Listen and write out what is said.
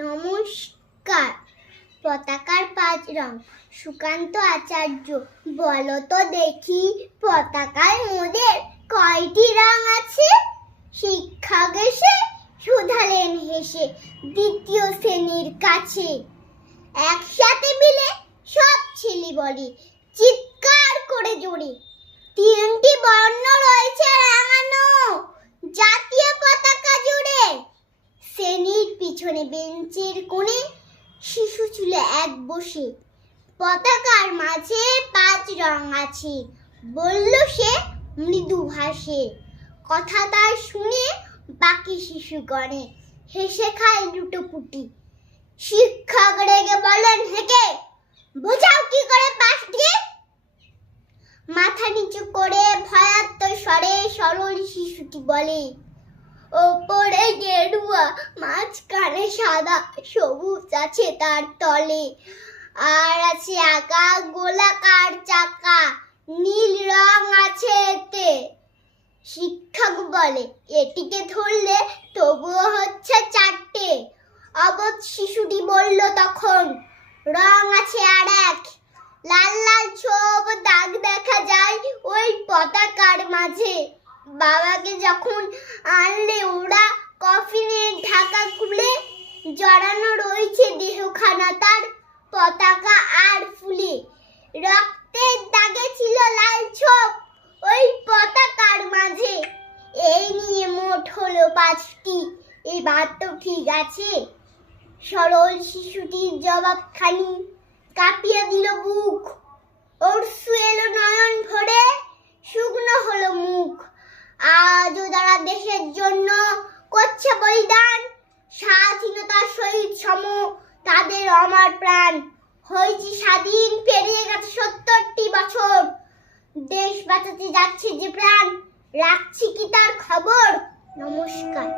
নমস্কার। পতাকার 5 রং। সুকান্ত আচার্য। বলো তো দেখি, পতাকায় মোদের কয়টি রং আছে? শিক্ষক এসে শুধালেন হেসে দ্বিতীয় শ্রেণীর কাছে। একসাথে মিলে সব ছেলে বলে চিৎকার করে জোরে, 3টি বর্ণ রয়েছে রাঙানো জাতীয় পতাকা জুড়ে। শ্রেণীর পিছনে বেঞ্চের কোণে শিশু ছিল এক বসে, পতাকার মাঝে 5 রং আছে বলল সে মৃদু ভাষে। কথা তার শুনে বাকি শিশুগণে হেসে খায় লুটোপুটি। শিক্ষক রেগে বলেন হেঁকে, বোঝাও কি করে পাশটি? মাথা নিচু করে ভয়ার্ত স্বরে সরল শিশুটি বলে, ওপরে গেরুয়া, মাঝখানে সাদা, সবুজ আছে তার তলে, আর আছে আঁকা গোলাকার চাকা, নীল রং আছে এতে। শিক্ষক বলে, এটিকে ধরলে তবুও হচ্ছে 4টে। অবোধ শিশুটি বলল তখন, রং আছে আর এক, লাল লাল ছোপ দাগ দেখা যায় ওই পতাকার মাঝে। বাবাকে যখন আনলে ওরা কফিনের ঢাকা খুলে, জড়ানো রয়েছে দেহখানা তার পতাকা আর ফুলে। রক্তের দাগে ছিল লাল ছোপ ওই পতাকার মাঝে। এই নিয়ে মোট হলো 5টি, এবার তো ঠিক আছে? সরল শিশুটির জবাবখানি কাঁপিয়ে দিল বুক, অশ্রু এলো নয়ন ভরে, শুকনো হলো মুখ। আজও যারা দেশের জন্য করছে বলিদান, স্বাধীনতার শহীদ সম তাদের অমর প্রাণ। হয়েছে স্বাধীন, পেরিয়ে গেছে 70টি বছর, দেশ বাঁচাতে যাচ্ছে যে প্রাণ, রাখছি কি তার খবর? নমস্কার।